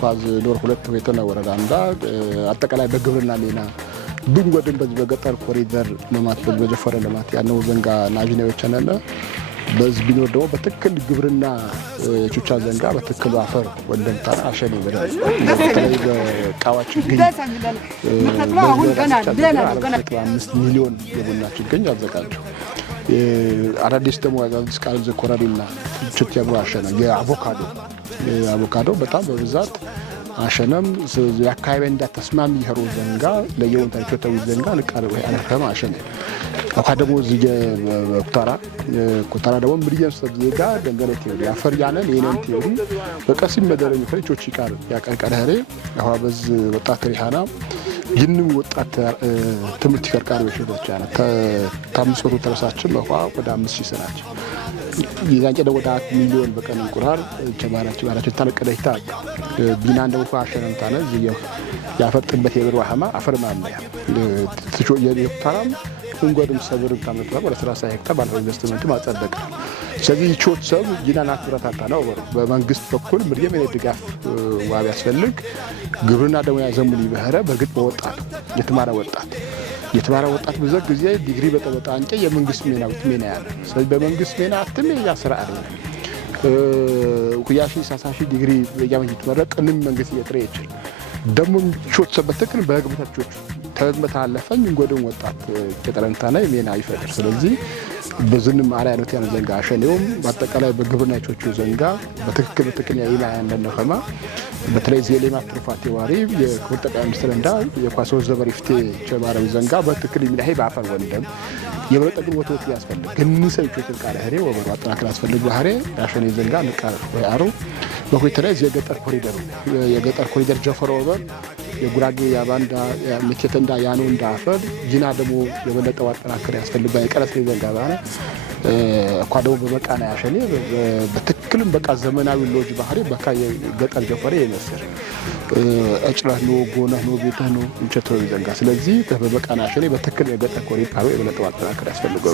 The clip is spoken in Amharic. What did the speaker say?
ኳዝ ዶር ሁለት ቤተና ወረዳንዳ አጠቃላይ በግብርና ሜና ድንጎድን በገጠር ኮሪደር ልማት በጀፈረ ልማት ያነው ዘንጋ ናጅኔዎች አነለ በዚህ ቢኖር ደግሞ በትክክል ግብርና ቹቻ ዘንጋ በትክክል አፈር ወንደምታና አሸኔ በተለይ በቃዋች ግኝ ገና 5 ሚሊዮን የቡና ችግኝ አዘጋጁ አዳዲስ ደግሞ አዳዲስ ቃል ዘኮራሪና ቹቻ ብሎ አሸና የአቮካዶ በጣም በብዛት አሸነም ያካባቢ እንዳተስማሚ ይሄሩ ዘንጋ ለየውን ታይቾታው ዘንጋ ለቃል ወይ አነከማ አሸነ አካደሞ ዝየ ኩታራ ደግሞ ምድየም ሰብዜጋ ደንገለት ይወዲ አፈር ያነን የነን ቲዮሪ በቀሲም መደረኝ ፈሪቾች ይቃር ያቀርቀረረ አሁን በዝ ወጣት ሪሃና ይህንን ወጣት ትምህርት ይቀርቃሪዎች ወደች ያለ ታምሶቱ ተረሳችን ለኋ ወደ 5000 ሰናቸው ይዛንጨ ወደ 1 ሚሊዮን በቀን እንቁራር ቸባራቸው ታለቀደይታ ቢና እንደው ፋሽን ታነ ዝየው ያፈጥበት የብር ዋህማ አፈር ማመያ ትቾ የየታራም እንጎድም ሰብር ታመጣ ወደ 30 ሄክታር ባለ ኢንቨስትመንት ማጸደቅ ስለዚህ ቾት ሰብ ጂናና ትራታታ ነው በመንግስት በኩል ምድየም የድጋፍ ዋብ ያስፈልግ ግብርና ደግሞ ያዘሙን ይበህረ በግጥ በወጣት የተማረ ወጣት ብዙ ጊዜ ዲግሪ በተበጣ አንጨ የመንግስት ሜና ያለ ስለዚህ በመንግስት ሜና አትም ያስራ አይደል ኩያሺ ሳሳሺ ዲግሪ ያመንት ተመረቀ ንም መንግስት እየጥሬ ይችላል ደሞ ቾት ሰበተክን በግብታቾች ተግመታ አለፈኝ እንጎደም ወጣት ከጠረንታና ሜና ይፈጥር ስለዚህ በዝንም አራያነት ያን ዘንጋ አሸኔውም በአጠቃላይ በግብርናቾቹ ዘንጋ በትክክል ያይላ ያንደነፈማ በተለይ ዜሌማ ትሩፋት ዋሪ የክቡር ጠቅላይ ሚኒስትር እንዳ የኳሶ ዘበር ይፍቴ ቸባራው ዘንጋ በትክክል ይሚላሂ ባፈር ወንደም የበለጠግን ወቶት ያስፈልግ ግንሰይ ቾት ቃል ሀሬ ወበሩ አጠናክራ ያስፈልግ ባህሬ ያሸኔ ዘንጋ ንቃር ወያሩ በኮይተላይ የገጠር ኮሪደር ጀፈሮ ወበር የጉራጌ ያባንዳ ለከተንዳ ያነው እንዳፈር ጂና ደግሞ የበለጠው አጠናክራ ያስፈልግ የቀረስ ዘንጋ ባለ ኳደው በበቃና ያሸኔ በትክክልም በቃ ዘመናዊ ሎጅ ባህሪ በቃ የገጠር ጀፈረ የመስር እጭራህ ነው ጎና ነው ቤታ ነው እንቸተው ዘንጋ ስለዚህ በበቃና ያሸኔ በትክክል የገጠር ኮሪደር የበለጠው አጠናክራ ያስፈልግ